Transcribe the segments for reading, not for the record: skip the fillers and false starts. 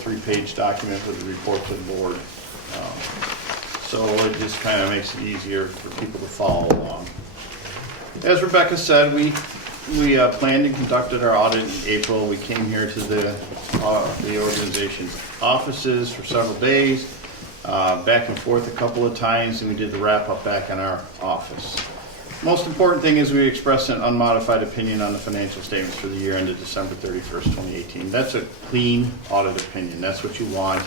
3-page document with a report to the board. So it just kind of makes it easier for people to follow along. As Rebecca said, we planned and conducted our audit in April. We came here to the organization's offices for several days, back and forth a couple of times, and we did the wrap-up back in our office. Most important thing is we expressed an unmodified opinion on the financial statements for the year ended December 31st, 2018. That's a clean audit opinion. That's what you want.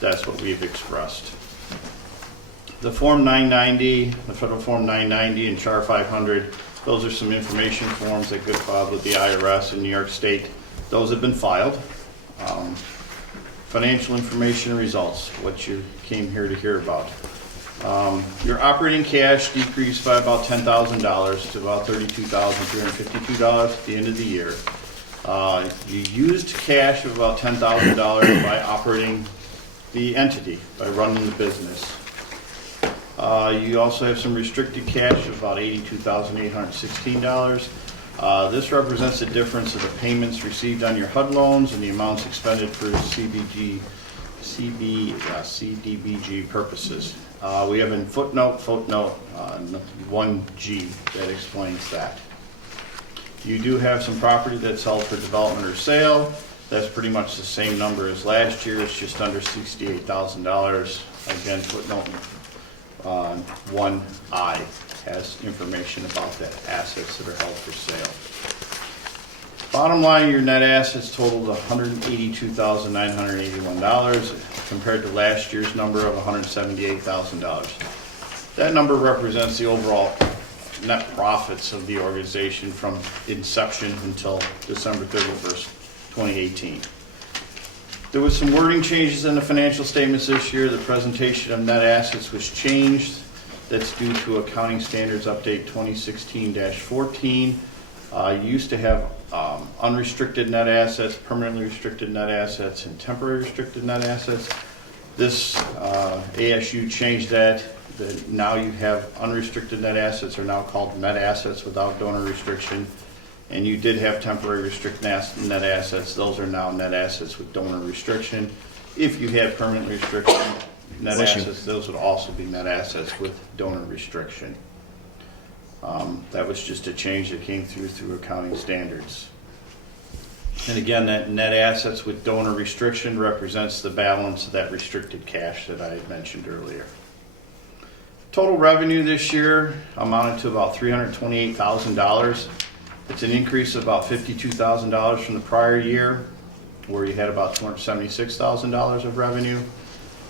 That's what we've expressed. The Form 990, the Federal Form 990 and Char 500, those are some information forms that get filed with the IRS in New York State. Those have been filed. Financial information and results, what you came here to hear about. Your operating cash decreased by about $10,000 to about $32,352 at the end of the year. You used cash of about $10,000 by operating the entity, by running the business. You also have some restricted cash of about $82,816. This represents the difference of the payments received on your HUD loans and the amounts expended for CDBG purposes. We have in footnote 1G that explains that. You do have some property that's held for development or sale. That's pretty much the same number as last year. It's just under $68,000. Again, footnote 1I has information about the assets that are held for sale. Bottom line, your net assets totaled $182,981 compared to last year's number of $178,000. That number represents the overall net profits of the organization from inception until December 31st, 2018. There was some wording changes in the financial statements this year. The presentation of net assets was changed. That's due to Accounting Standards Update 2016-14. You used to have unrestricted net assets, permanently restricted net assets, and temporary restricted net assets. This ASU changed that. Now you have unrestricted net assets are now called net assets without donor restriction. And you did have temporary restricted net assets. Those are now net assets with donor restriction. If you had permanent restriction net assets, those would also be net assets with donor restriction. That was just a change that came through accounting standards. And again, that net assets with donor restriction represents the balance of that restricted cash that I had mentioned earlier. Total revenue this year amounted to about $328,000. It's an increase of about $52,000 from the prior year, where you had about $276,000 of revenue.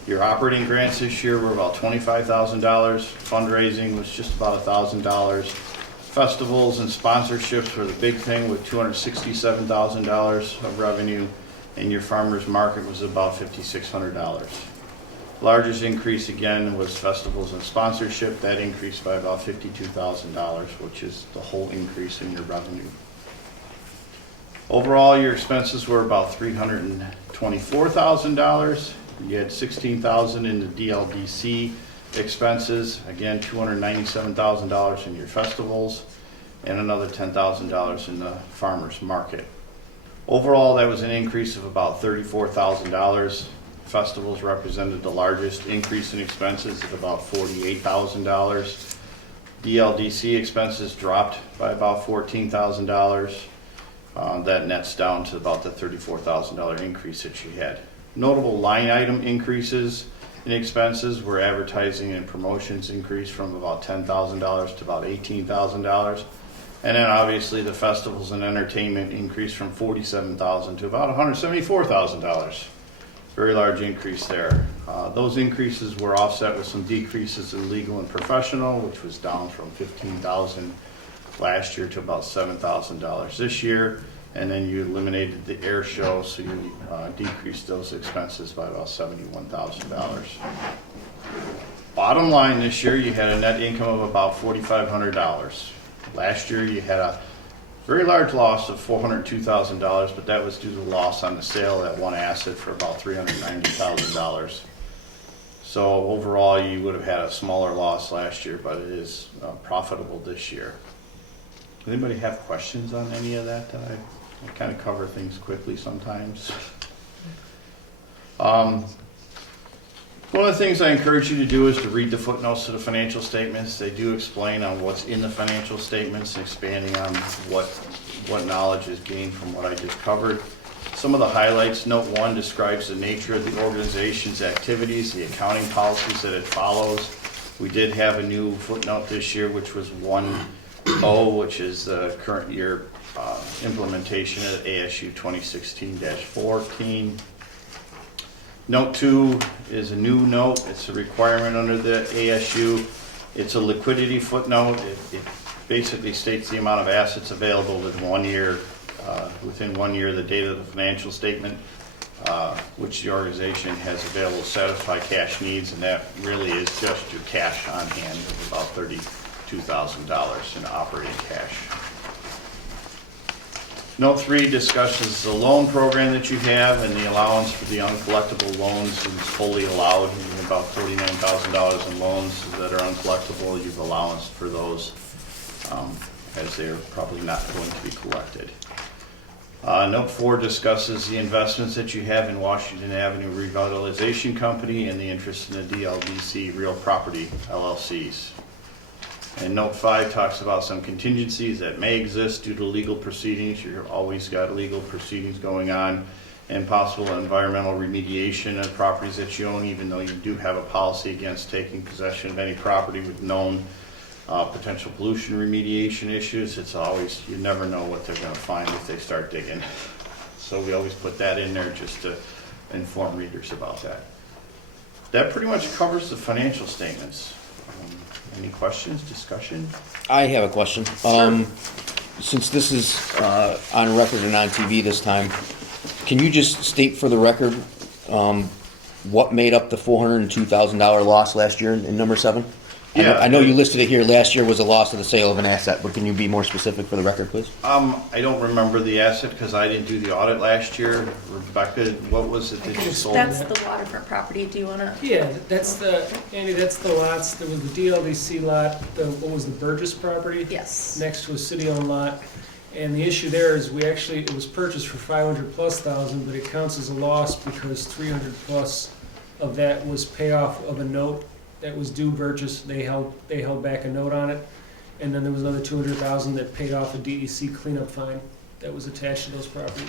Your operating grants this year were about $25,000. Fundraising was just about $1,000. Festivals and sponsorships were the big thing with $267,000 of revenue, and your farmers market was about $5,600. Largest increase again was festivals and sponsorship. That increased by about $52,000, which is the whole increase in your revenue. Overall, your expenses were about $324,000. You had $16,000 in the DLDC expenses, again $297,000 in your festivals, and another $10,000 in the farmers market. Overall, that was an increase of about $34,000. Festivals represented the largest increase in expenses of about $48,000. DLDC expenses dropped by about $14,000. That nets down to about the $34,000 increase that you had. Notable line item increases in expenses were advertising and promotions increased from about $10,000 to about $18,000. And then obviously the festivals and entertainment increased from $47,000 to about $174,000. Very large increase there. Those increases were offset with some decreases in legal and professional, which was down from $15,000 last year to about $7,000 this year. And then you eliminated the air show, so you decreased those expenses by about $71,000. Bottom line, this year you had a net income of about $4,500. Last year you had a very large loss of $402,000, but that was due to the loss on the sale of that one asset for about $390,000. So overall, you would have had a smaller loss last year, but it is profitable this year. Anybody have questions on any of that? I kind of cover things quickly sometimes. One of the things I encourage you to do is to read the footnotes to the financial statements. They do explain on what's in the financial statements, expanding on what knowledge is gained from what I just covered. Some of the highlights: Note 1 describes the nature of the organization's activities, the accounting policies that it follows. We did have a new footnote this year, which was 1O, which is the current year implementation of ASU 2016-14. Note 2 is a new note. It's a requirement under the ASU. It's a liquidity footnote. It basically states the amount of assets available within 1 year, within 1 year of the date of the financial statement, which the organization has available to satisfy cash needs, and that really is just your cash on hand of about $32,000 in operating cash. Note 3 discusses the loan program that you have and the allowance for the uncollectible loans is fully allowed. You have about $49,000 in loans that are uncollectible. You've allowance for those as they're probably not going to be collected. Note 4 discusses the investments that you have in Washington Avenue Revitalization Company and the interest in the DLDC Real Property LLCs. And Note 5 talks about some contingencies that may exist due to legal proceedings. You've always got legal proceedings going on, and possible environmental remediation of properties that you own, even though you do have a policy against taking possession of any property with known potential pollution remediation issues. It's always, you never know what they're going to find if they start digging. So we always put that in there just to inform readers about that. That pretty much covers the financial statements. Any questions, discussion? I have a question. Since this is on record and on TV this time, can you just state for the record what made up the $402,000 loss last year in number 7? Yeah, I know you listed it here. Last year was a loss of the sale of an asset, but can you be more specific for the record, please? I don't remember the asset because I didn't do the audit last year. Rebecca, what was it that you sold? That's the waterfront property. Do you want to? Yeah, that's the, Andy, that's the lots. There was the DLDC lot, what was the Burgess property? Yes. Next to a city-owned lot. And the issue there is it was purchased for $500,000+, but it counts as a loss because $300,000+ of that was payoff of a note that was due Burgess. They held back a note on it. And then there was another $200,000 that paid off a DEC cleanup fine that was attached to those properties.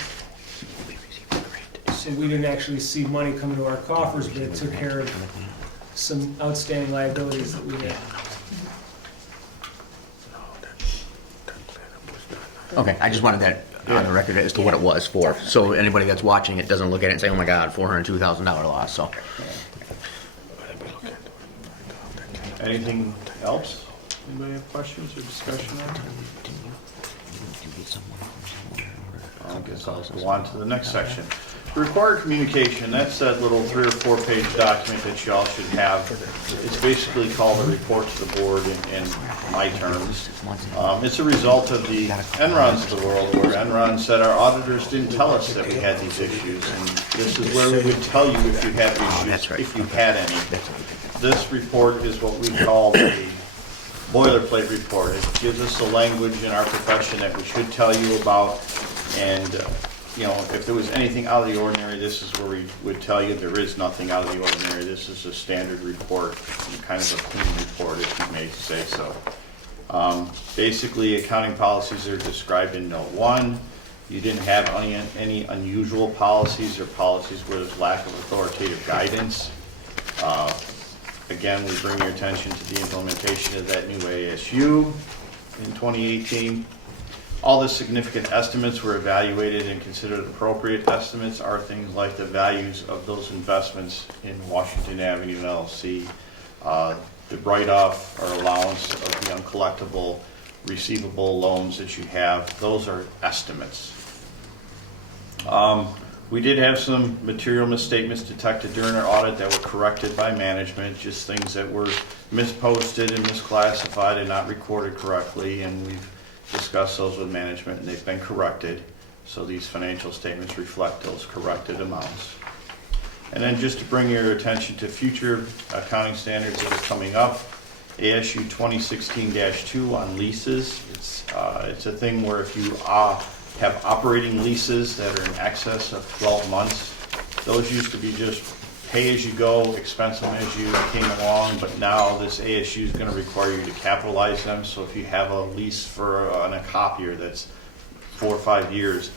So we didn't actually see money come into our coffers, but it took care of some outstanding liabilities that we had. Okay, I just wanted that on the record as to what it was for. So anybody that's watching it doesn't look at it and say, oh my God, $402,000 loss. So. Anything else? Anybody have questions or discussion on it? I guess I'll go on to the next section. Required communication, that's that little 3 or 4 page document that you all should have. It's basically called a report to the board in my terms. It's a result of the Enrons of the world, where Enron said our auditors didn't tell us that we had these issues, and this is where we would tell you if you had issues, if you had any. This report is what we call a boilerplate report. It gives us the language in our profession that we should tell you about, and if there was anything out of the ordinary, this is where we would tell you. There is nothing out of the ordinary. This is a standard report, kind of a clean report, if you may say so. Basically, accounting policies are described in Note 1. You didn't have any unusual policies or policies where there's lack of authoritative guidance. Again, we bring your attention to the implementation of that new ASU in 2018. All the significant estimates were evaluated and considered appropriate. Estimates are things like the values of those investments in Washington Avenue LLC, the write-off or allowance of the uncollectible receivable loans that you have. Those are estimates. We did have some material misstatements detected during our audit that were corrected by management, just things that were misposted and misclassified and not recorded correctly, and we've discussed those with management and they've been corrected. So these financial statements reflect those corrected amounts. And then just to bring your attention to future accounting standards that are coming up, ASU 2016-2 on leases. It's a thing where if you have operating leases that are in excess of 12 months, Those used to be just pay as you go, expense them as you came along, but now this ASU is going to require you to capitalize them. So if you have a lease for a copier that's 4 or 5 years,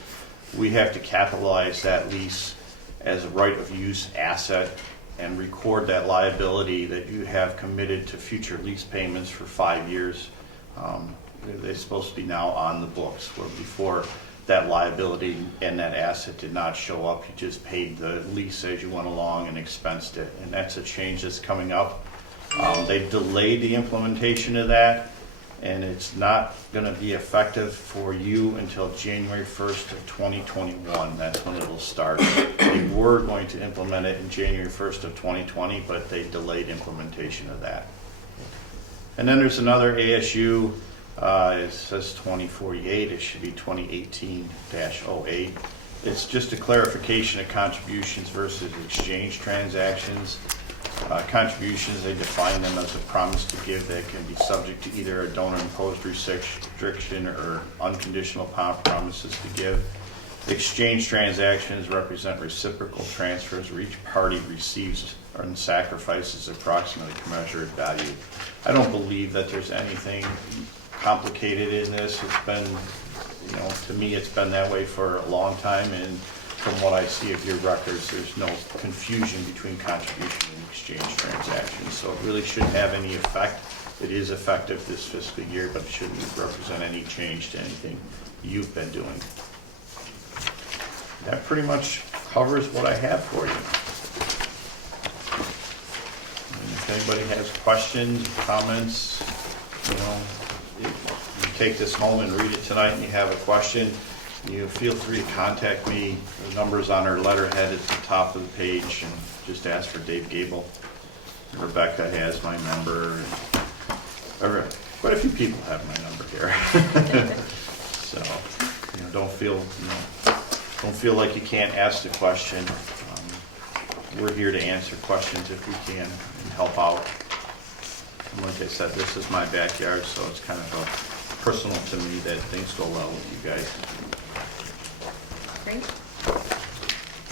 we have to capitalize that lease as a right of use asset and record that liability that you have committed to future lease payments for 5 years. They're supposed to be now on the books, where before that liability and that asset did not show up. You just paid the lease as you went along and expensed it. And that's a change that's coming up. They've delayed the implementation of that, and it's not going to be effective for you until January 1st of 2021. That's when it will start. They were going to implement it in January 1st of 2020, but they delayed implementation of that. And then there's another ASU. It says 2048. It should be 2018-08. It's just a clarification of contributions versus exchange transactions. Contributions, they define them as a promise to give that can be subject to either a donor-imposed restriction or unconditional promises to give. Exchange transactions represent reciprocal transfers where each party receives and sacrifices approximately commensurate value. I don't believe that there's anything complicated in this. It's been, to me, it's been that way for a long time, and from what I see of your records, there's no confusion between contribution and exchange transactions. So it really shouldn't have any effect. It is effective this fiscal year, but it shouldn't represent any change to anything you've been doing. That pretty much covers what I have for you. And if anybody has questions, comments, if you take this home and read it tonight and you have a question, you feel free to contact me. The number's on our letterhead at the top of the page, and just ask for Dave Gable. Rebecca has my number. Quite a few people have my number here. So, don't feel like you can't ask the question. We're here to answer questions if we can and help out. And like I said, this is my backyard, so it's kind of personal to me that things go well with you guys. Great.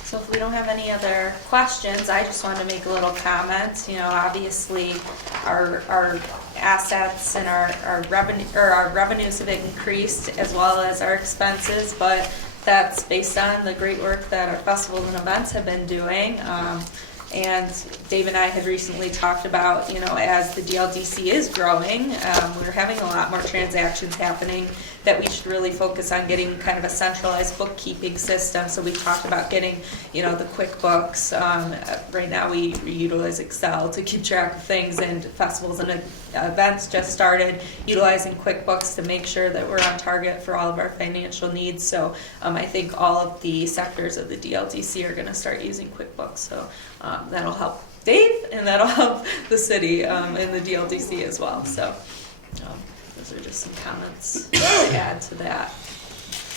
So if we don't have any other questions, I just wanted to make a little comment. Obviously our assets and our revenues have increased as well as our expenses, but that's based on the great work that our festivals and events have been doing. And Dave and I had recently talked about, as the DLDC is growing, we're having a lot more transactions happening, that we should really focus on getting kind of a centralized bookkeeping system. So we talked about getting, the QuickBooks. Right now we utilize Excel to keep track of things, and festivals and events just started utilizing QuickBooks to make sure that we're on target for all of our financial needs. So I think all of the sectors of the DLDC are going to start using QuickBooks. So that'll help Dave, and that'll help the city in the DLDC as well. So those are just some comments to add to that.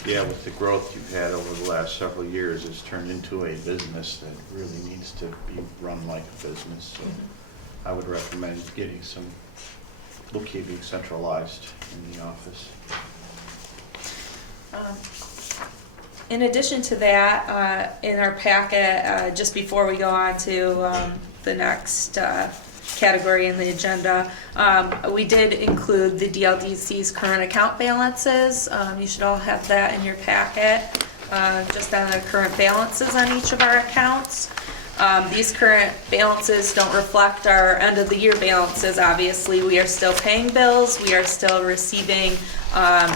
Yeah, with the growth you've had over the last several years, it's turned into a business that really needs to be run like a business. So I would recommend getting some bookkeeping centralized in the office. In addition to that, in our packet, just before we go on to the next category in the agenda, we did include the DLDC's current account balances. You should all have that in your packet, just on the current balances on each of our accounts. These current balances don't reflect our end of the year balances. Obviously, we are still paying bills. We are still receiving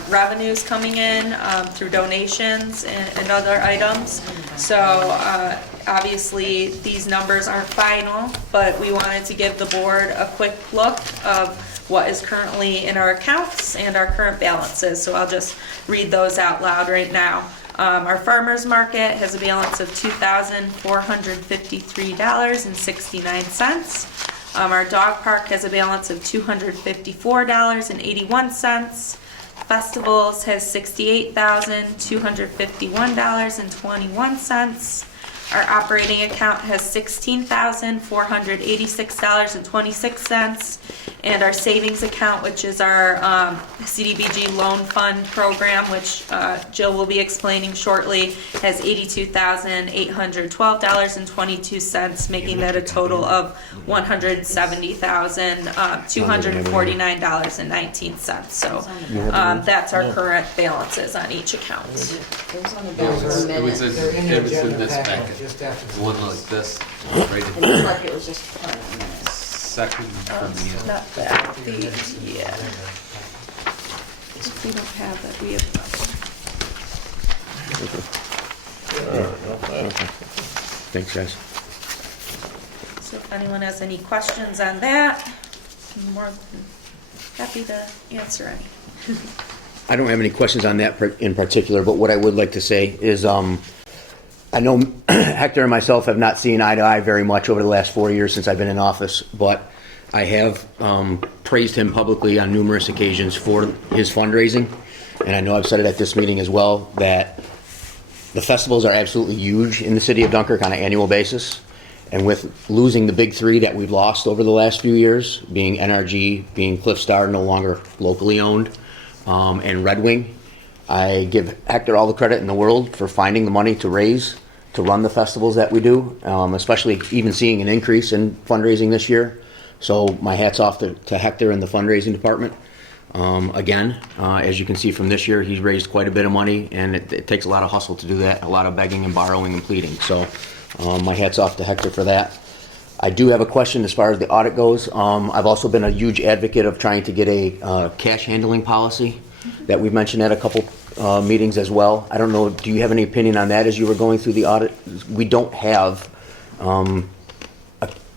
revenues coming in through donations and other items. So obviously these numbers aren't final, but we wanted to give the board a quick look of what is currently in our accounts and our current balances. So I'll just read those out loud right now. Our farmers market has a balance of $2,453.69. Our dog park has a balance of $254.81. Festivals has $68,251.21. Our operating account has $16,486.26. And our savings account, which is our CDBG loan fund program, which Jill will be explaining shortly, has $82,812.22, making that a total of $170,249.19. So that's our current balances on each account. It was in this packet. Just after. It wasn't like this, right? It looked like it was just part of the minutes. Second from the end. Not that, yeah. If we don't have it, we have. Thanks, guys. So if anyone has any questions on that, I'm more than happy to answer any. I don't have any questions on that in particular, but what I would like to say is, I know Hector and myself have not seen eye to eye very much over the last 4 years since I've been in office, but I have praised him publicly on numerous occasions for his fundraising, and I know I've said it at this meeting as well, that the festivals are absolutely huge in the city of Dunkirk on an annual basis, and with losing the big three that we've lost over the last few years, being NRG, being Cliff Star, no longer locally owned, and Red Wing, I give Hector all the credit in the world for finding the money to raise to run the festivals that we do, especially even seeing an increase in fundraising this year. So my hat's off to Hector and the fundraising department. Again, as you can see from this year, he's raised quite a bit of money, and it takes a lot of hustle to do that, a lot of begging and borrowing and pleading. So my hat's off to Hector for that. I do have a question as far as the audit goes. I've also been a huge advocate of trying to get a cash handling policy that we've mentioned at a couple meetings as well. I don't know, do you have any opinion on that as you were going through the audit? We don't have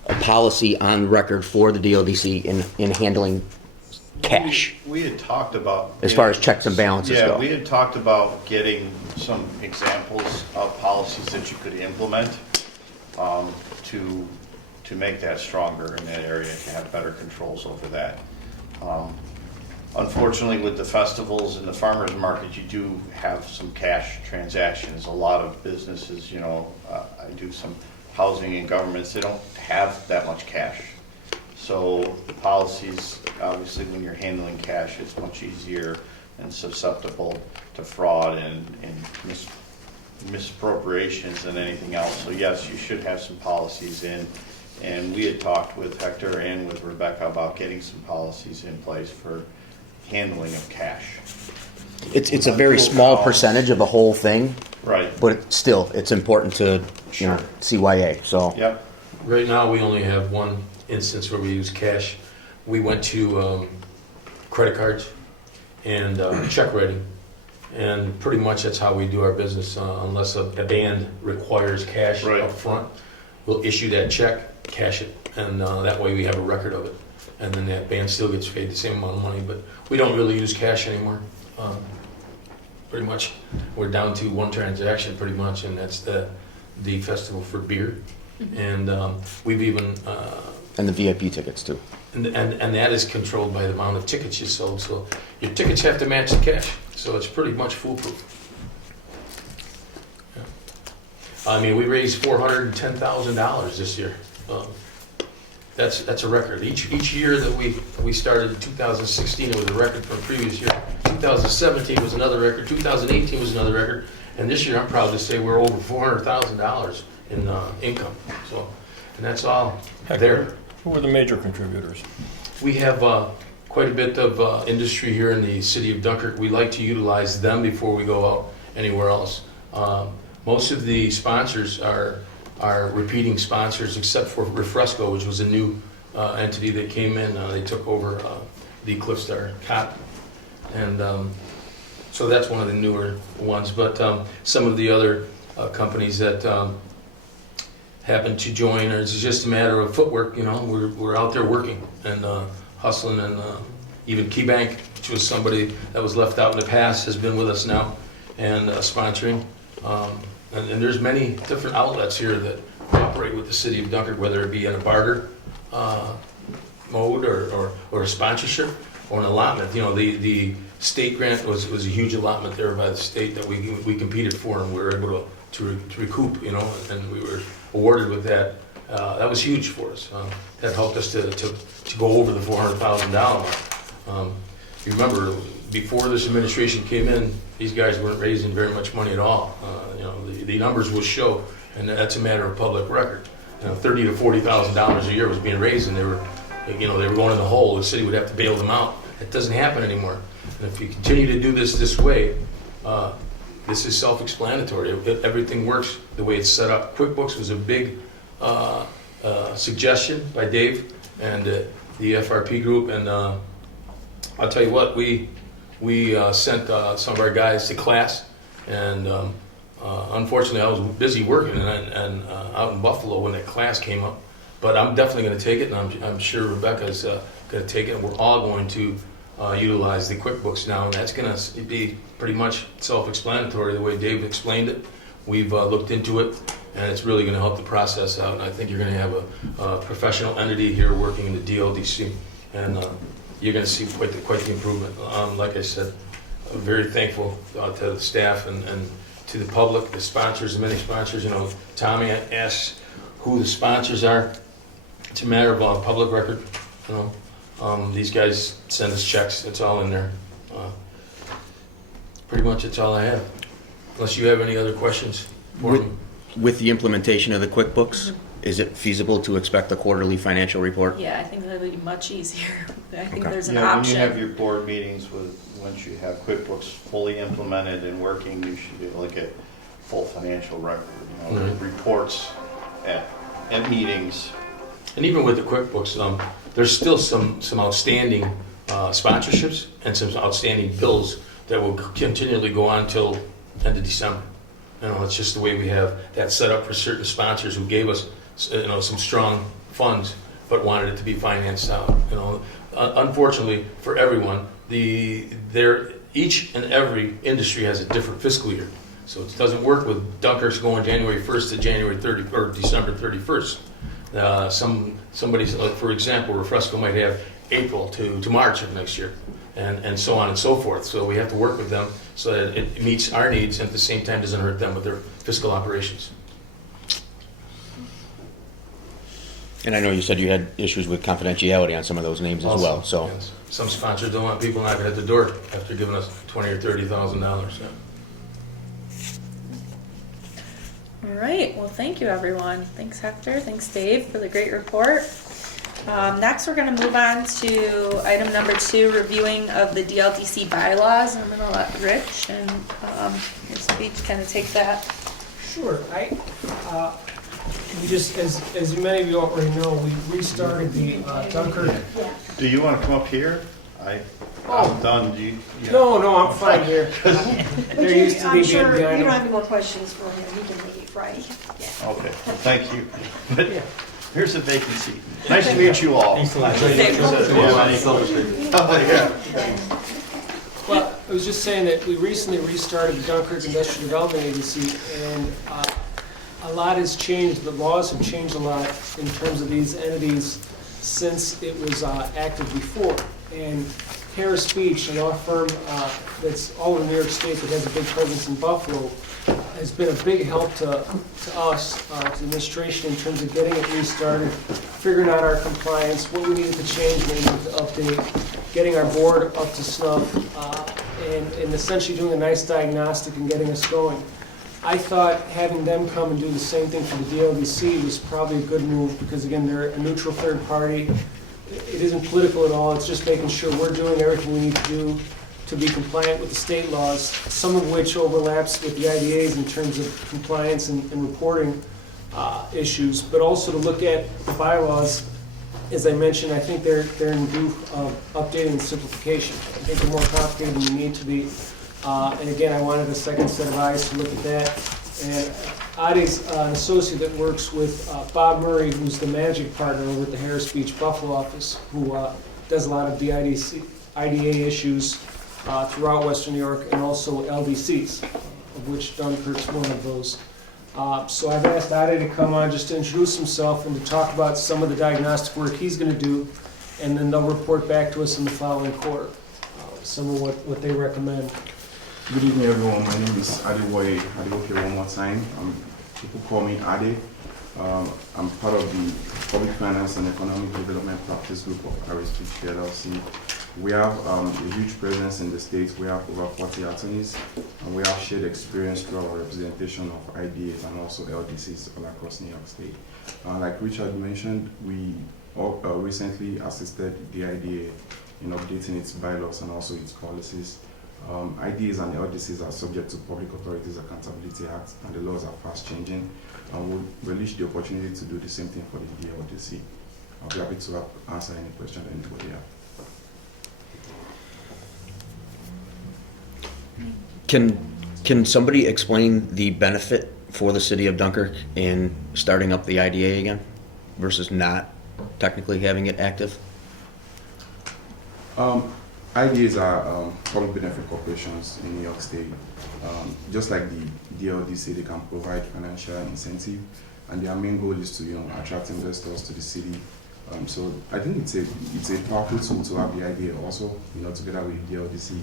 a policy on record for the DLDC in handling cash We had talked about. as far as checks and balances Yeah, go. we had talked about getting some examples of policies that you could implement to make that stronger in that area, to have better controls over that. Unfortunately, with the festivals and the farmers market, you do have some cash transactions. A lot of businesses, I do some housing and governments, they don't have that much cash. So the policies, obviously, when you're handling cash, it's much easier and susceptible to fraud and misappropriations than anything else. So yes, you should have some policies in. And we had talked with Hector and with Rebecca about getting some policies in place for handling of cash. It's a very small percentage of the whole thing, Right. but it's important to Sure. CYA. So Yep. Right now, we only have one instance where we use cash. We went to credit cards and check writing, and pretty much that's how we do our business. Unless a band requires cash Right. up front, we'll issue that check, cash it, and that way we have a record of it. And then that band still gets paid the same amount of money, but we don't really use cash anymore. Pretty much, we're down to one transaction pretty much, and that's the festival for beer. And we've even and the VIP tickets too. and that is controlled by the amount of tickets you sold. So your tickets have to match the cash. So it's pretty much foolproof. Yeah. I mean, we raised $410,000 this year. That's a record. Each year that we started in 2016, it was a record from the previous year. 2017 was another record. 2018 was another record. And this year, I'm proud to say we're over $400,000 in income. So, and that's all there. Who are the major contributors? We have quite a bit of industry here in the city of Dunkirk. We like to utilize them before we go out anywhere else. Most of the sponsors are repeating sponsors, except for Refresco, which was a new entity that came in. They took over the Cliffstar Cop, and so that's one of the newer ones. But some of the other companies that happen to join, or it's just a matter of footwork. We're out there working and hustling, and even KeyBank, which was somebody that was left out in the past, has been with us now and sponsoring. And there's many different outlets here that operate with the city of Dunkirk, whether it be in a barter mode or a sponsorship or an allotment. The state grant was a huge allotment there by the state that we competed for, and we were able to recoup, you know, and we were awarded with that. That was huge for us. That helped us to go over the $400,000. You remember, before this administration came in, these guys weren't raising very much money at all. You know, the numbers will show, and that's a matter of public record. You know, $30,000 to $40,000 a year was being raised, and they were going in the hole. The city would have to bail them out. That doesn't happen anymore. And if you continue to do this way, this is self-explanatory. Everything works the way it's set up. QuickBooks was a big suggestion by Dave and the FRP group, and I'll tell you what, we sent some of our guys to class, and unfortunately I was busy working and out in Buffalo when that class came up. But I'm definitely going to take it, and I'm sure Rebecca's going to take it, and we're all going to utilize the QuickBooks now, and that's going to be pretty much self-explanatory the way Dave explained it. We've looked into it, and it's really going to help the process out, and I think you're going to have a professional entity here working in the DLDC, and you're going to see quite the improvement. Like I said, I'm very thankful to the staff and to the public, the sponsors, the many sponsors. You know, Tommy asks who the sponsors are. It's a matter of public record. You know, these guys send us checks. It's all in there. Pretty much that's all I have. Unless you have any other questions for me. With the implementation of the QuickBooks, is it feasible to expect a quarterly financial report? Yeah, I think that'll be much easier. I think Okay. there's an Yeah, when you option. have your board meetings once you have QuickBooks fully implemented and working, you should be able to get full financial record, you know, Mhm. reports at meetings. And even with the QuickBooks, there's still some outstanding sponsorships and some outstanding bills that will continually go on till end of December. You know, it's just the way we have that set up for certain sponsors who gave us, you know, some strong funds, but wanted it to be financed out. You know, unfortunately for everyone, each and every industry has a different fiscal year, so it doesn't work with Dunkirk's going January 1st to January 30 or December 31st. Somebody's, like, for example, Refresco might have April to March of next year, and so on and so forth. So we have to work with them so that it meets our needs and at the same time doesn't hurt them with their fiscal operations. And I know you said you had issues with confidentiality on some of those names as well, so. Yes. Some sponsors don't want people knocking at the door after giving us $20,000 or $30,000. Yeah. All right, well, thank you, everyone. Thanks, Hector. Thanks, Dave, for the great report. Next, we're going to move on to item number 2, reviewing of the DLDC bylaws. I'm going to let Rich and your speech kind of take that. Sure. We just, as many of you already know, we restarted the Dunkirk. Do you want to come up here? I'm done. Do you? Yeah. No, I'm fine here. They're used to me I'm being sure you behind don't have them. any more questions for him, he can leave, right? Yeah. Okay, well, thank you. But Yeah. here's a vacancy. Nice to meet you all. Thanks. Yeah. Well, I was just saying that we recently restarted the Dunkirk Industrial Development Agency, and a lot has changed. The laws have changed a lot in terms of these entities since it was active before. And Harris Beach, a law firm that's all in New York State that has a big presence in Buffalo, has been a big help to us, to the administration, in terms of getting it restarted, figuring out our compliance, what we needed to change, what we needed to update, getting our board up to snuff, and essentially doing a nice diagnostic and getting us going. I thought having them come and do the same thing for the DLDC was probably a good move, because again, they're a neutral third party. It isn't political at all, it's just making sure we're doing everything we need to do to be compliant with the state laws, some of which overlaps with the IDAs in terms of compliance and reporting issues, but also to look at the bylaws. As I mentioned, I think they're in due updating and simplification. I think they're more complicated than they need to be. And again, I wanted a second set of eyes to look at that. And Ade's an associate that works with Bob Murray, who's the managing partner over at the Harris Beach Buffalo office, who does a lot of the IDA issues throughout Western New York, and also LDCs, of which Dunkirk's one of those. So I've asked Ade to come on just to introduce himself and to talk about some of the diagnostic work he's going to do, and then they'll report back to us in the following quarter. some of what they recommend. Good evening, everyone. My name is Adewoye. Adewoye one more time. People call me Ade. I'm part of the Public Finance and Economic Development Practice Group of RSP PLLC. We have a huge presence in the States. We have over 40 attorneys, and we have shared experience through our representation of IDAs and also LDCs all across New York State. Like Richard mentioned, we recently assisted the IDA in updating its bylaws and also its policies. IDAs and LDCs are subject to Public Authorities Accountability Act, and the laws are fast changing. And we'll relish the opportunity to do the same thing for the LDC. I'll be happy to answer any question that anybody has. Can somebody explain the benefit for the city of Dunkirk in starting up the IDA again versus not technically having it active? IDAs are public benefit corporations in New York State. Just like the DLDC, they can provide financial incentive, and their main goal is to attract investors to the city. So I think it's a powerful tool to have the IDA also. Together with DLDC,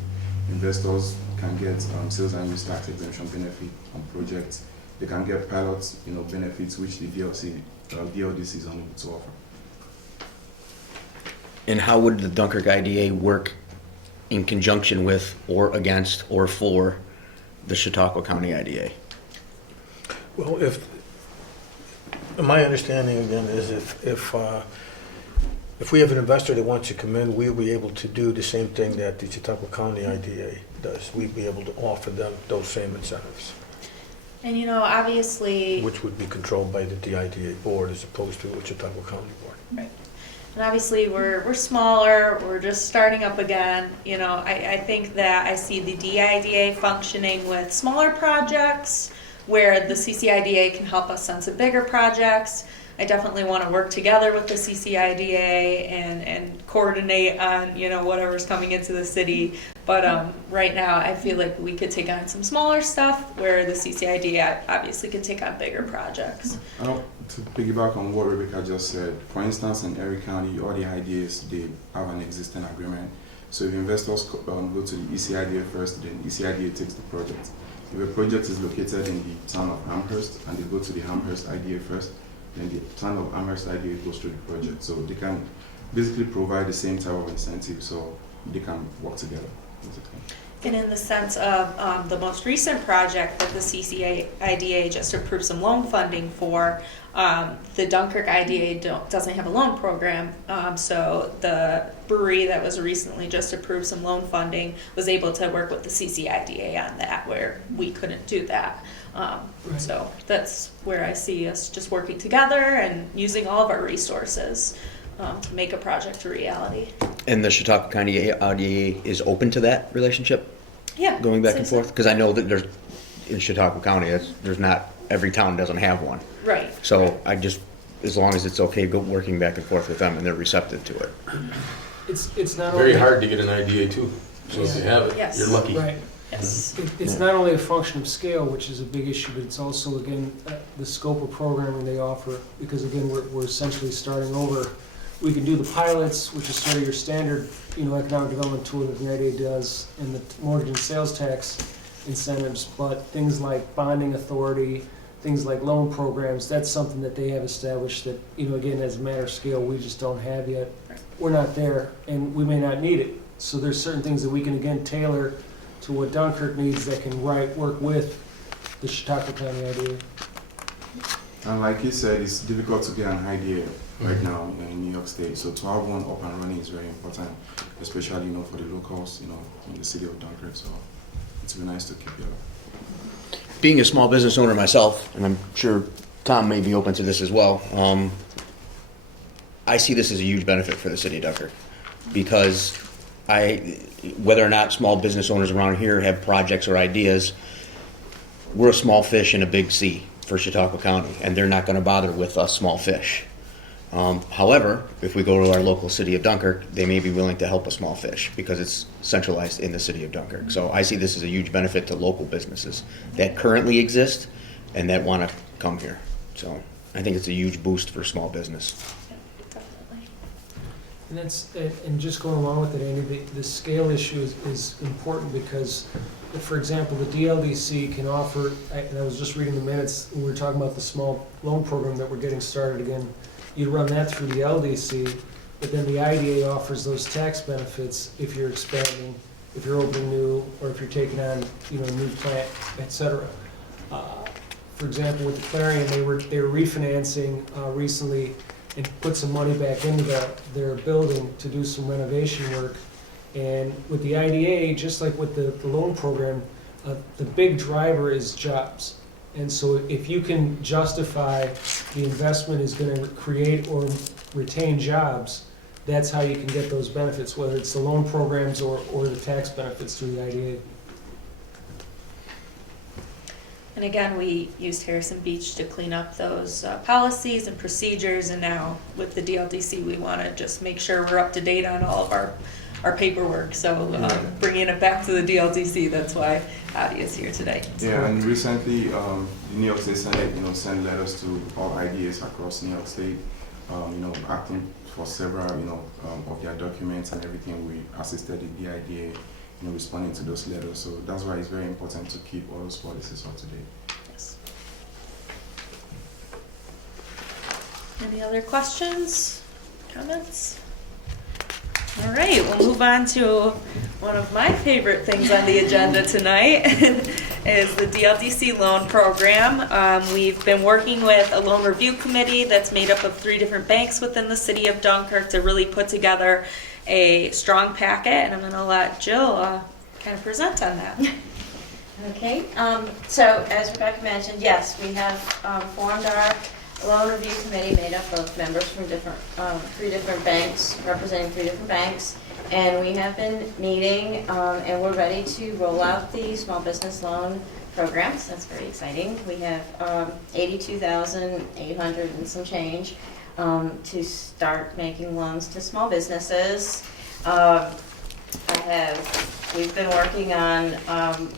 investors can get sales and use tax exemption benefit on projects. They can get pilots, benefits which the DLDC is unable to offer. And how would the Dunkirk IDA work in conjunction with, or against, or for the Chautauqua County IDA? Well, my understanding again is if we have an investor that wants to come in, we'll be able to do the same thing that the Chautauqua County IDA does. We'd be able to offer them those same incentives, And obviously, which would be controlled by the DIDA board as opposed to the Chautauqua County board. right. And obviously, we're smaller. We're just starting up again. I think that I see the DIDA functioning with smaller projects, where the CCIDA can help us on some bigger projects. I definitely want to work together with the CCIDA and coordinate on whatever's coming into the city. But right now, I feel like we could take on some smaller stuff, where the CCIDA obviously could take on bigger projects. To piggyback on what Rebecca just said, for instance, in Erie County, all the IDAs, they have an existing agreement. So if investors go to the ECIDA first, then ECIDA takes the project. If a project is located in the town of Amherst and they go to the Amherst IDA first, then the town of Amherst IDA goes to the project. So they can basically provide the same type of incentive so they can work together. Basically. And in the sense of the most recent project that the CCIDA just approved some loan funding for, the Dunkirk IDA doesn't have a loan program. So the brewery that was recently just approved some loan funding was able to work with the CCIDA on that, where we couldn't do that. Right. So that's where I see us just working together and using all of our resources to make a project a reality. And the Chautauqua County IDA is open to that relationship? Yeah. Going back say and so. forth? Because I know that there's, in Chautauqua County, there's not, every town doesn't have one. Right. So as long as it's okay, working back and forth with them and they're receptive to it. It's not Very only, hard to get an IDA too, so if you have it, Yes. you're lucky. right. Yes. It's not only a function of scale, which is a big issue, but it's also, again, the scope of programming they offer. Because again, we're essentially starting over. We can do the pilots, which is sort of your standard, economic development tool that the IDA does, and the mortgage and sales tax incentives. But things like bonding authority, things like loan programs, that's something that they have established that, again, as a matter of scale, we just don't have yet. We're not there, and we may not need it. So there's certain things that we can, again, tailor to what Dunkirk needs that can work with the Chautauqua County IDA. And like you said, it's difficult to get an IDA right now in New York State. So to have one up and running is very important, especially for the locals, in the city of Dunkirk. So it's been nice to keep it up. Being a small business owner myself, and I'm sure Tom may be open to this as well, I see this as a huge benefit for the city of Dunkirk, because whether or not small business owners around here have projects or ideas, we're a small fish in a big sea for Chautauqua County, and they're not going to bother with us small fish. However, if we go to our local city of Dunkirk, they may be willing to help a small fish because it's centralized in the city of Dunkirk. So I see this as a huge benefit to local businesses that currently exist and that want to come here. So I think it's a huge boost for small business. Definitely. And and just going along with it, Andy, the scale issue is important because, for example, the DLDC can offer, and I was just reading the minutes, when we were talking about the small loan program that we're getting started again, you run that through the LDC, but then the IDA offers those tax benefits if you're expanding, if you're opening new, or if you're taking on, a new plant, et cetera. For example, with the Clarion, they were refinancing recently and put some money back into their building to do some renovation work. And with the IDA, just like with the loan program, the big driver is jobs. And so if you can justify the investment is going to create or retain jobs, that's how you can get those benefits, whether it's the loan programs or the tax benefits through the IDA. And again, we used Harrison Beach to clean up those policies and procedures, and now with the DLDC, we want to just make sure we're up to date on all of our paperwork. So bringing it back to the DLDC, that's why Adi is here today. Yeah, and recently, the New York State Senate, sent letters to all IDAs across New York State, asking for several, of their documents and everything. We assisted the IDA, responding to those letters. So that's why it's very important to keep all those policies up to date. Yes. Any other questions, comments? All right, we'll move on to one of my favorite things on the agenda tonight is the DLDC loan program. We've been working with a loan review committee that's made up of 3 different banks within the city of Dunkirk to really put together a strong packet, and I'm going to let Jill kind of present on that. Okay, so as Rebecca mentioned, yes, we have formed our loan review committee made up of members from 3 different banks, representing 3 different banks, and we have been meeting, and we're ready to roll out the small business loan programs. That's very exciting. We have $82,800 and some change to start making loans to small businesses. We've been working on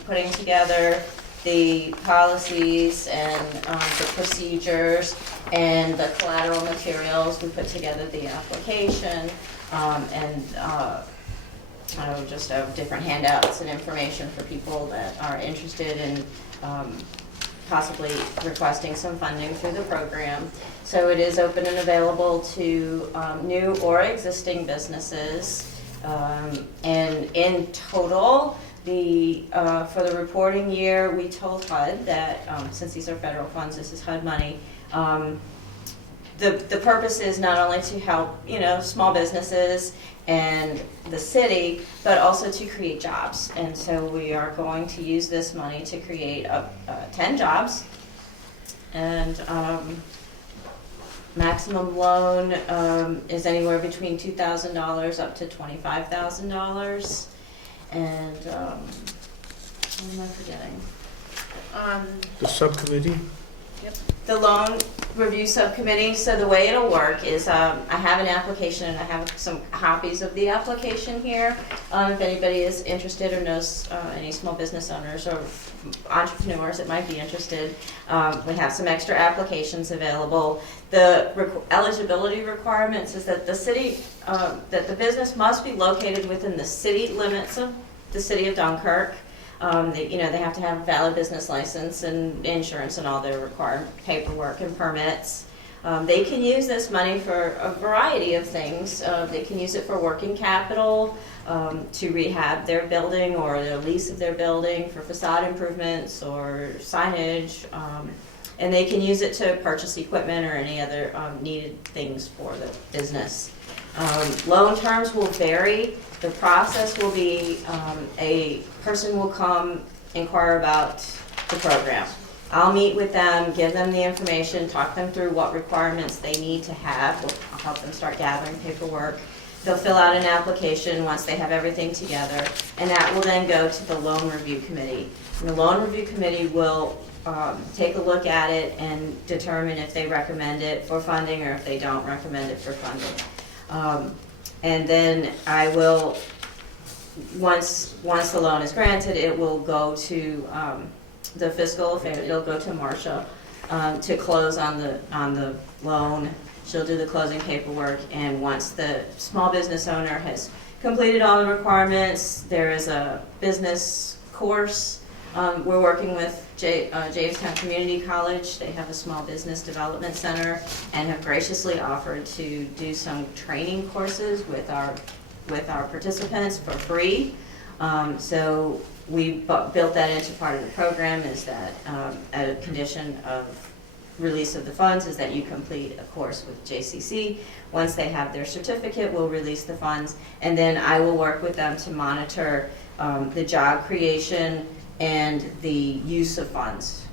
putting together the policies and the procedures and the collateral materials. We put together the application and just different handouts and information for people that are interested in possibly requesting some funding through the program. So it is open and available to new or existing businesses. And in total, for the reporting year, we told HUD that since these are federal funds, this is HUD money. The purpose is not only to help small businesses and the city, but also to create jobs. And so we are going to use this money to create 10 jobs. And maximum loan is anywhere between $2,000 up to $25,000. And what am I forgetting? The subcommittee? Yep. The loan review subcommittee. So the way it'll work is I have an application and I have some copies of the application here. If anybody is interested or knows any small business owners or entrepreneurs that might be interested, we have some extra applications available. The eligibility requirements is that that the business must be located within the city limits of the city of Dunkirk. They have to have a valid business license and insurance and all their required paperwork and permits. They can use this money for a variety of things. They can use it for working capital, to rehab their building or the lease of their building, for facade improvements or signage, and they can use it to purchase equipment or any other needed things for the business. Loan terms will vary. The process will be a person will come inquire about the program. I'll meet with them, give them the information, talk them through what requirements they need to have. I'll help them start gathering paperwork. They'll fill out an application once they have everything together, and that will then go to the loan review committee. And the loan review committee will take a look at it and determine if they recommend it for funding or if they don't recommend it for funding. And then I will, once the loan is granted, it will go to the fiscal, it'll go to Marcia to close on the loan. She'll do the closing paperwork, and once the small business owner has completed all the requirements, there is a business course. We're working with Jamestown Community College. They have a small business development center and have graciously offered to do some training courses with our participants for free. So we built that into part of the program, is that a condition of release of the funds is that you complete a course with JCC. Once they have their certificate, we'll release the funds, and then I will work with them to monitor the job creation and the use of funds.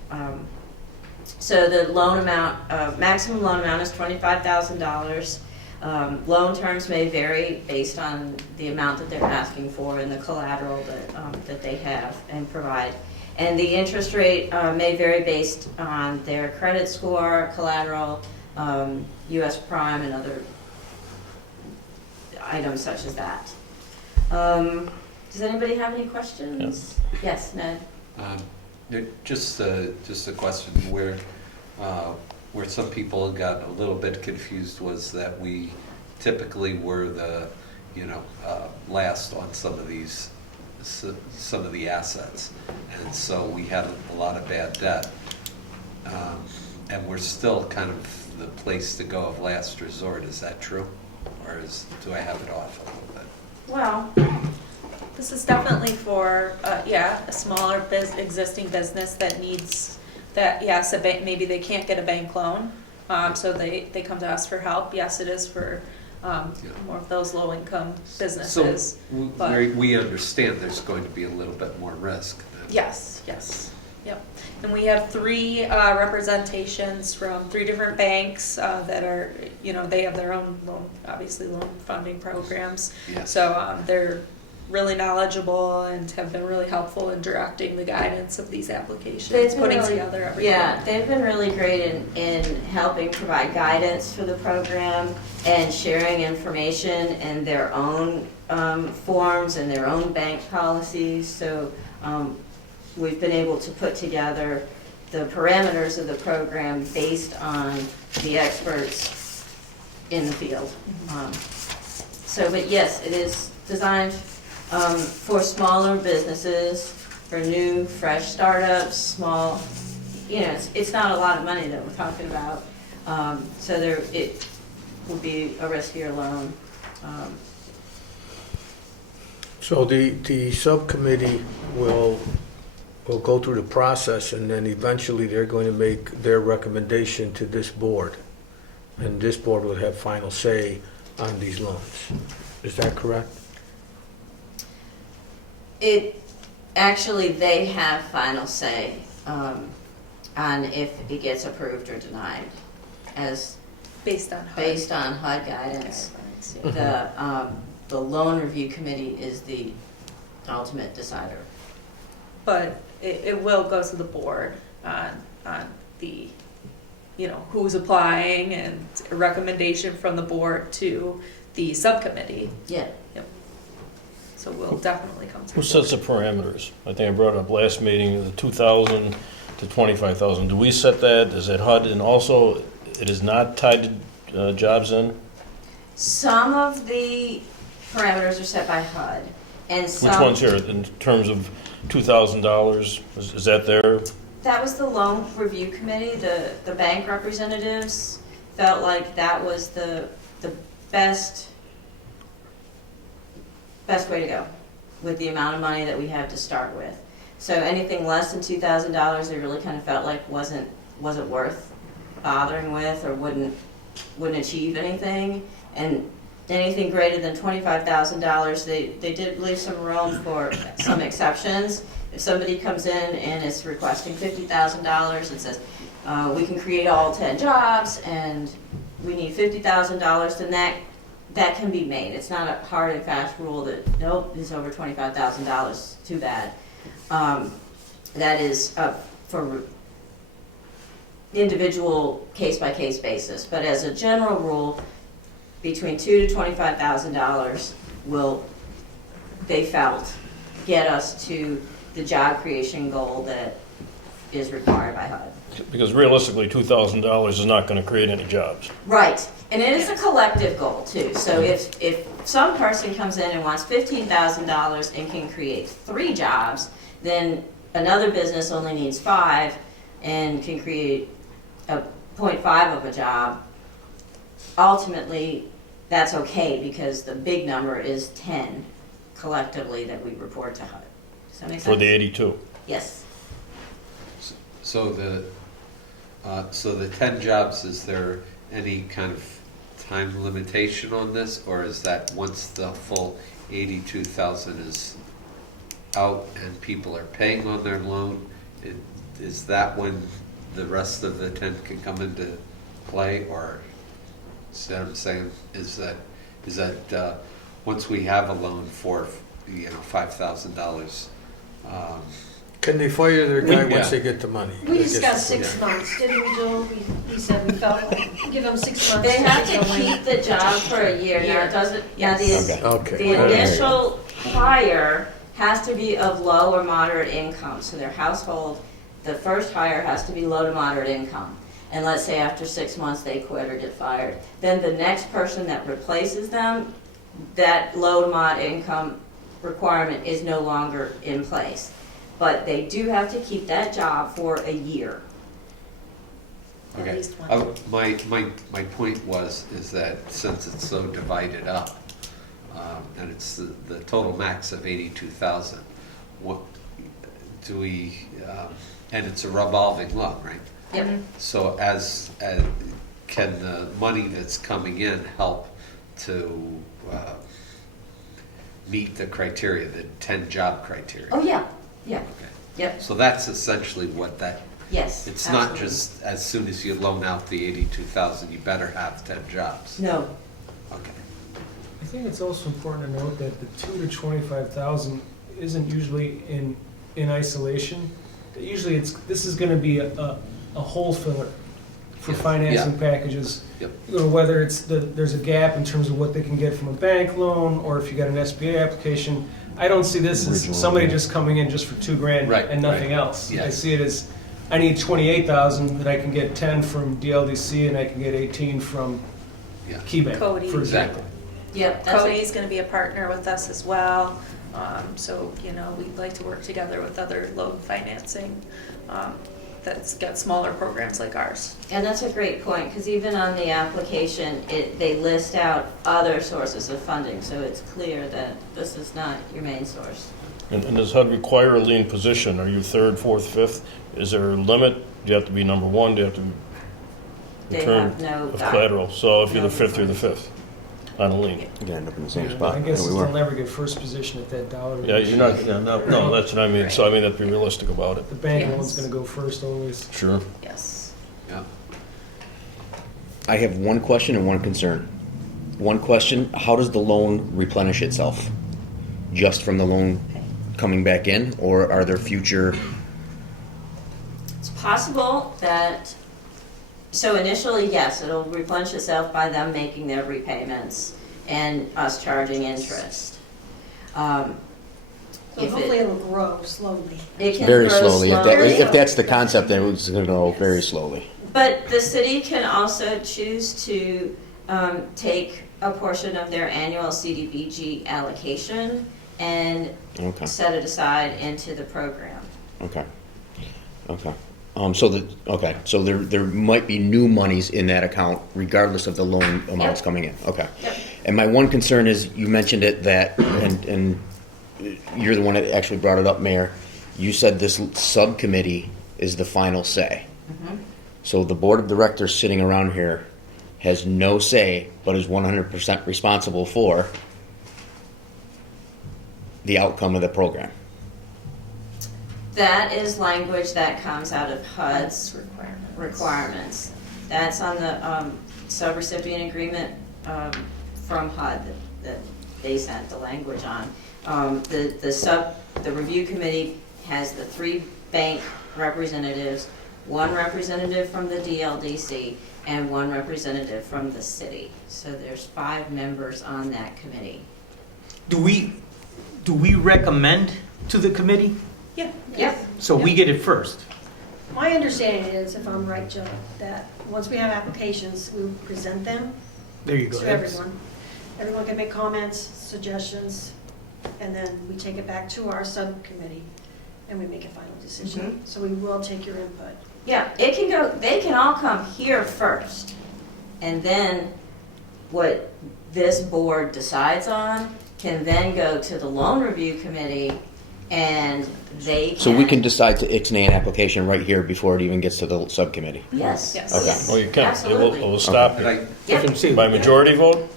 So the loan amount, maximum loan amount is $25,000. Loan terms may vary based on the amount that they're asking for and the collateral that they have and provide. And the interest rate may vary based on their credit score, collateral, U.S. Prime, and other items such as that. Does anybody have any questions? Yes, Ned? Just a question where some people got a little bit confused was that we typically were the, last on some of the assets. And so we had a lot of bad debt. And we're still kind of the place to go of last resort. Is that true? Or do I have it off a little bit? Well, This is definitely for, a smaller existing business that needs that, yes, maybe they can't get a bank loan, so they come to us for help. Yes, it is for more of those low-income businesses. So but we understand there's going to be a little bit more risk. yes, yep. And we have 3 representations from 3 different banks that are, they have their own loan funding programs. Yes. So they're really knowledgeable and have been really helpful in directing the guidance of these applications, putting together everything. Yeah, they've been really great in helping provide guidance for the program and sharing information and their own forms and their own bank policies. So we've been able to put together the parameters of the program based on the experts in the field. But yes, it is designed for smaller businesses, for new, fresh startups, small, it's not a lot of money that we're talking about. So it will be a riskier loan. So the subcommittee will go through the process, and then eventually they're going to make their recommendation to this board. And this board will have final say on these loans. Is that correct? They have final say on if it gets approved or denied, as Based on HUD guidance. The loan review committee is the ultimate decider. But it will go to the board on the, who's applying, and a recommendation from the board to the subcommittee. Yeah. Yep. So we'll definitely come to. Who sets the parameters? I think I brought it up last meeting, the 2,000 to 25,000. Do we set that? Is it HUD? And also, it is not tied to jobs in? Some of the parameters are set by HUD, and some. Which ones here, in terms of $2,000? Is that there? That was the loan review committee. The bank representatives felt like that was the best way to go with the amount of money that we have to start with. So anything less than $2,000, they really kind of felt like wasn't worth bothering with, or wouldn't achieve anything. And anything greater than $25,000, they did leave some room for some exceptions. If somebody comes in and is requesting $50,000 and says, we can create all 10 jobs and we need $50,000, then that can be made. It's not a hard and fast rule that, nope, it's over $25,000, too bad. That is for individual case-by-case basis. But as a general rule, between $2,000 to $25,000 will, they felt, get us to the job creation goal that is required by HUD. Because realistically, $2,000 is not gonna create any jobs. Right, and it is a collective goal too. So if some person comes in and wants $15,000 and can create 3 jobs, then another business only needs 5 and can create a 0.5 of a job. Ultimately, that's okay because the big number is 10 collectively that we report to HUD. Does that make sense? For the 82. Yes. So the 10 jobs, is there any kind of time limitation on this? Or is that once the full 82,000 is out and people are paying on their loan, is that when the rest of the 10 can come into play? Or, see what I'm saying, is that once we have a loan for, $5,000, Can they fire their guy Yeah. once they get the money? We I guess discussed that's- 6 months, didn't we, Joel? We said we felt like, give them 6 months. They have get to going. keep the job for a year. Now, it doesn't, now Yes. the Okay. The initial hire has to be of low or moderate income, so their household, the first hire has to be low to moderate income. And let's say after 6 months they quit or get fired, then the next person that replaces them, that low to mod income requirement is no longer in place. But they do have to keep that job for a year. At okay. least one. My point is that since it's so divided up, and it's the total max of 82,000, what do we, and it's a revolving loan, right? Yep. So can the money that's coming in help to meet the criteria, the 10 job criteria? Oh, yeah, yeah, Okay. yep, So that's essentially what that, yes. it's not absolutely. just as soon as you loan out the 82,000, you better have 10 jobs. No, Okay. I think it's also important to note that the 2 to 25,000 isn't usually in isolation. Usually this is gonna be a hole filler for Yes. financing packages. Yep. Whether there's a gap in terms of what they can get from a bank loan, or if you got an SBA application. I don't see this as Original, somebody yeah. just coming in just for $2,000 Right, and nothing right. else. I Yes. see it as, I need 28,000, that I can get 10 from DLDC and I can get 18 from Yeah. KeyBank, Cody. for example. Exactly. yep, that's Cody's gonna be a partner with us as well. So, we'd like to work together with other loan financing that's got smaller programs like ours. And that's a great point, because even on the application, they list out other sources of funding, so it's clear that this is not your main source. And does HUD require a lien position? Are you 3rd, 4th, 5th? Is there a limit? Do you have to be number 1? Do you have to be They return have no of collateral? So if you're the no 5th, you're the 5th on a lien. You're gonna end up in the same Yeah, spot I guess that we they'll were. never get first position at that dollar. Yeah, you're not, no, that's what I mean. So I mean, have to be realistic about it. The bank Yes. loan's gonna go first always. Sure. Yes. Yeah. I have one question and one concern. One question, how does the loan replenish itself? Just from the loan coming back in, or are there future? It's possible that, so initially, yes, it'll replenish itself by them making their repayments and us charging interest. So If hopefully it, it'll grow slowly. it can Very grow slowly. If that's the slowly. concept, then it's gonna go very slowly. But the city can also choose to take a portion of their annual CDBG allocation and Okay, set it aside into the program. okay, okay. So there might be new monies in that account regardless of the loan amounts Yep. coming in, okay. Yep. And my one concern is, you mentioned it that, and you're the one that actually brought it up, Mayor. You said this subcommittee is the final say. Mhm. So the board of directors sitting around here has no say, but is 100% responsible for the outcome of the program. That is language that comes out of HUD's Requirements. requirements. That's on the subrecipient agreement from HUD that they sent the language on. The review committee has the 3 bank representatives, 1 representative from the DLDC, and 1 representative from the city. So there's 5 members on that committee. Do we recommend to the committee? Yeah. Yep. So we get it first? My understanding is, if I'm right, Joe, that once we have applications, we present them There you go. to everyone. Everyone can make comments, suggestions, and then we take it back to our subcommittee and we make a final decision. So we will take your input. Yeah, it can go, they can all come here first, and then what this board decides on can then go to the loan review committee, and they can. So we can decide to ixnay an application right here before it even gets to the subcommittee? Yes, Yes. Okay. yes, Oh, you can. It absolutely. will stop But you. I, Yeah. By majority vote?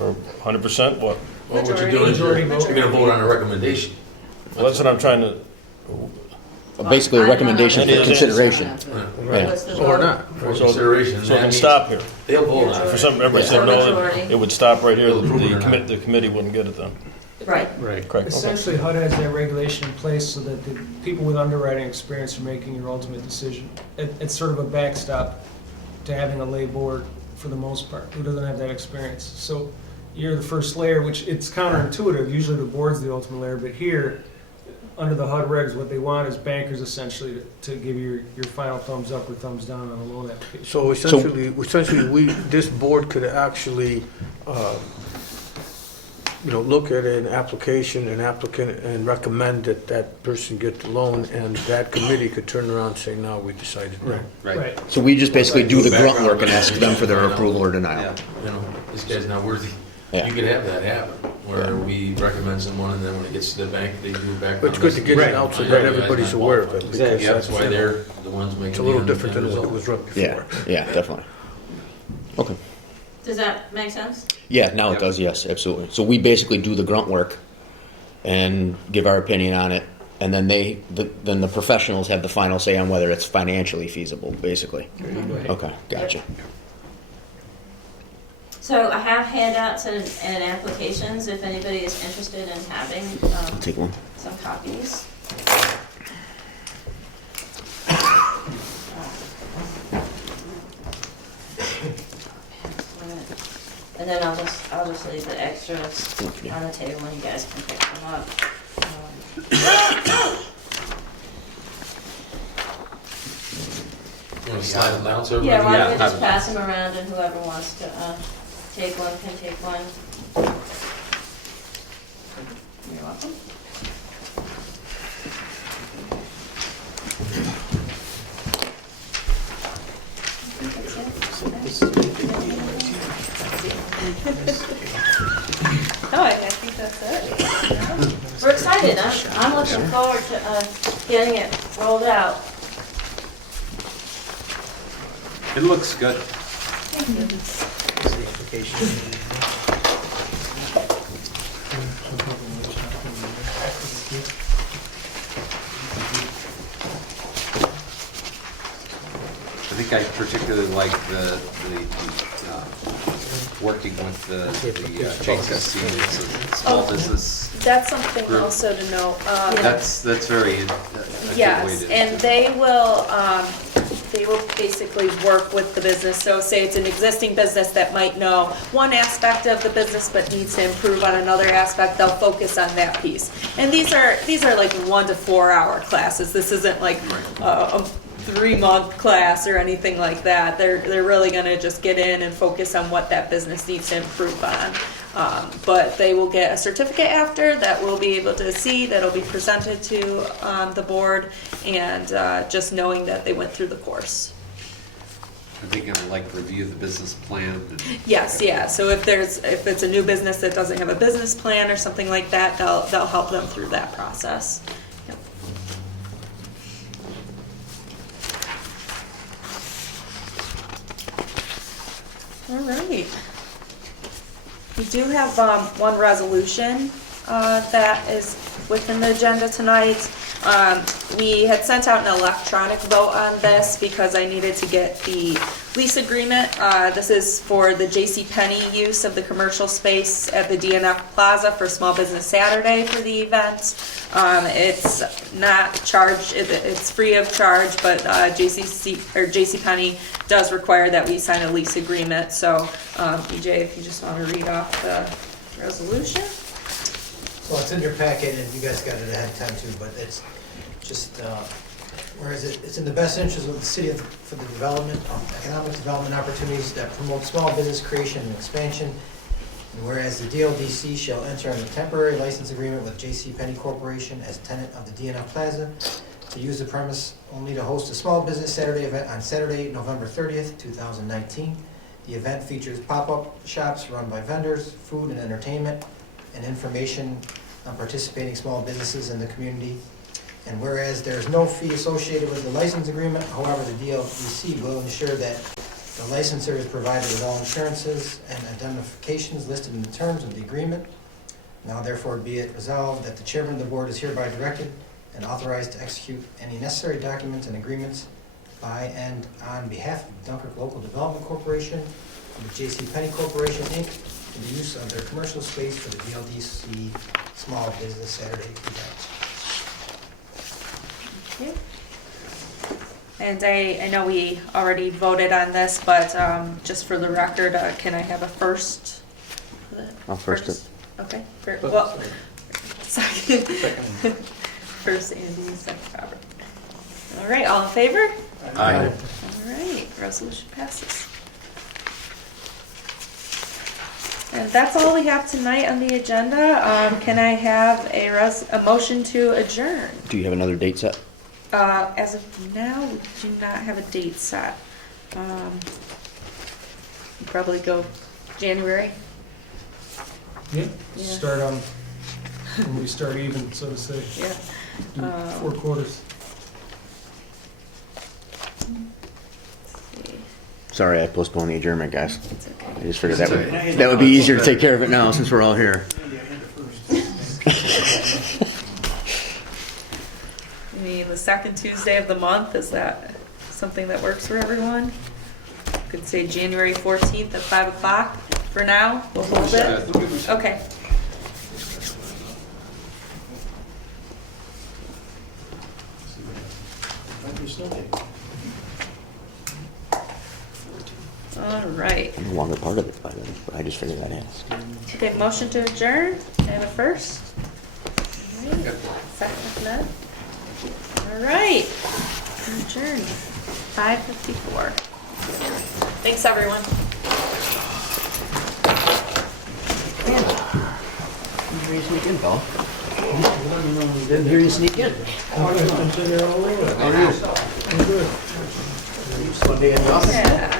Or 100%? What? Well, what you're doing is you're Majority gonna vote on a recommendation. Well, that's what I'm trying to, Basically, a recommendation It for is. consideration. right. What's the Or vote? not. For consideration. So it can stop here. They'll vote on For it. some, everybody said Yeah. no, Majority. it would stop right here, They'll approve it or not. the committee wouldn't get it then. Right. Correct, okay. Essentially, HUD has that regulation in place so that the people with underwriting experience are making your ultimate decision. It's sort of a backstop to having a lay board for the most part, who doesn't have that experience. So you're the first layer, which it's counterintuitive. Usually the board's the ultimate layer, but here, under the HUD regs, what they want is bankers essentially to give your final thumbs up or thumbs down on a loan application. So essentially, this board could actually, look at an application, an applicant, and recommend that that person get the loan, and that committee could turn around and say, no, we decided no. right. So we just basically do the grunt work and ask them for their approval or denial. Yeah. You know, this guy's not worthy. Yeah. You could have that happen, where we recommend someone and then when it gets to the bank, they do it back. But it's good to get it out so that everybody's aware of it, because Yeah, that's why they're the ones making. it's a little the different than what it was run before. Yeah, definitely. Okay. Does that make sense? Yeah, now it does, yes, absolutely. So we basically do the grunt work and give our opinion on it, and then then the professionals have the final say on whether it's financially feasible, basically. Okay, gotcha. So I have handouts and applications if anybody is interested in having I'll take one. some copies. And then I'll just leave the extras on the table and you guys can pick them up. You want to slide them down so Yeah, everybody? why don't we Yeah, just pass them around and whoever wants to take one can take one. You're welcome. No, I think that's it. We're excited. I'm looking forward to getting it rolled out. It looks good. I think I particularly like the working with the JCC, it's a small business. That's something Group. also to note. That's very, a good way Yes, to. and they will basically work with the business. So say it's an existing business that might know one aspect of the business but needs to improve on another aspect, they'll focus on that piece. And these are like 1 to 4 hour classes. This isn't like a 3-month class or anything like that. They're really gonna just get in and focus on what that business needs to improve on. But they will get a certificate after that we'll be able to see, that'll be presented to the board, and just knowing that they went through the course. I think it'll like review the business plan. And Yes, yeah, so if it's a new business that doesn't have a business plan or something like that, they'll help them through that process. Yep. All right. We do have one resolution that is within the agenda tonight. We had sent out an electronic vote on this because I needed to get the lease agreement. This is for the JCPenney use of the commercial space at the DNF Plaza for Small Business Saturday for the event. It's not charged, it's free of charge, but JCPenney does require that we sign a lease agreement. So, EJ, if you just want to read off the resolution. Well, it's in your packet, and you guys got it ahead of time too, but it's just Whereas it's in the best interest of the city for the development, economic development opportunities that promote small business creation and expansion. And whereas the DLDC shall enter into a temporary license agreement with J.C. Penney Corporation as tenant of the DNF Plaza to use the premise only to host a small business Saturday event on Saturday, November 30th, 2019. The event features pop-up shops run by vendors, food and entertainment, and information on participating small businesses in the community. And whereas there is no fee associated with the license agreement, however, the DLDC will ensure that the licensor is provided with all insurances and indemnifications listed in the terms of the agreement. Now therefore be it resolved that the chairman of the board is hereby directed and authorized to execute any necessary documents and agreements by and on behalf of Dunkirk Local Development Corporation and the J.C. Penney Corporation, Inc., for the use of their commercial space for the DLDC Small Business Saturday event. And I know we already voted on this, but just for the record, can I have a first? I'll first it. Okay, well, second. First Andy, second Robert. All right, all in favor? Aye. All right, resolution passes. And that's all we have tonight on the agenda. Can I have a motion to adjourn? Do you have another date set? As of now, we do not have a date set. Probably go January. Yeah, Yeah. start on, when we start even, so to say. Yeah. Do 4 quarters. Let's see. Sorry, I postponed the adjournment, guys. It's okay. I just figured that would be easier to take care of it now since we're all here. I mean, the second Tuesday of the month, is that something that works for everyone? Could say January 14th at 5 o'clock for now. We'll hold it. Okay. All right. I'm the longer part of it by then, but I just figured that in. Okay, motion to adjourn. Can I have a first? All right. Second, Ned. All right. Adjourn. 5:54. Thanks, everyone. Didn't hear you sneak in, fella. Didn't hear you sneak in. I'm sitting there all over. How are you? I'm good. One day in the office. Yeah.